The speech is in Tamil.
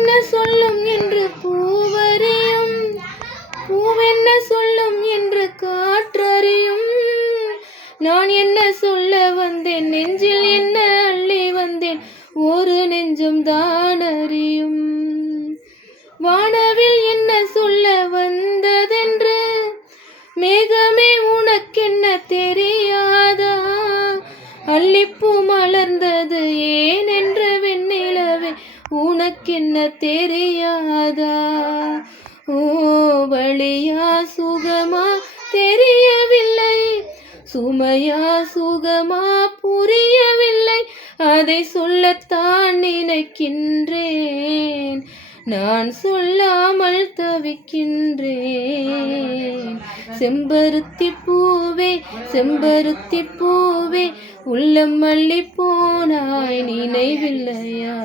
என்ன சொல்லும் என்று பூவறியும், பூவென்ன சொல்லும் என்று காற்றறியும். நான் என்ன சொல்ல வந்தேன், நெஞ்சில் என்ன அள்ளி வந்தேன், ஒரு நெஞ்சம் தான் அறியும். வானவில் என்ன சொல்ல வந்ததென்று, மேகமே உனக்கென்ன தெரியாதா, அல்லிப்பூ மலர்ந்தது ஏனென்று வெண்ணிலவே உனக்கென்ன தெரியாதா. ஓ வழியா சுகமா தெரியவில்லை, சுமையா சுகமா புரியவில்லை, அதை சொல்லத்தான் நினைக்கின்றேன், நான் சொல்லாமல் தவிக்கின்றேன். செம்பருத்தி பூவே செம்பருத்தி பூவே, உள்ளம் அள்ளி போனாய் நினைவில்லையா.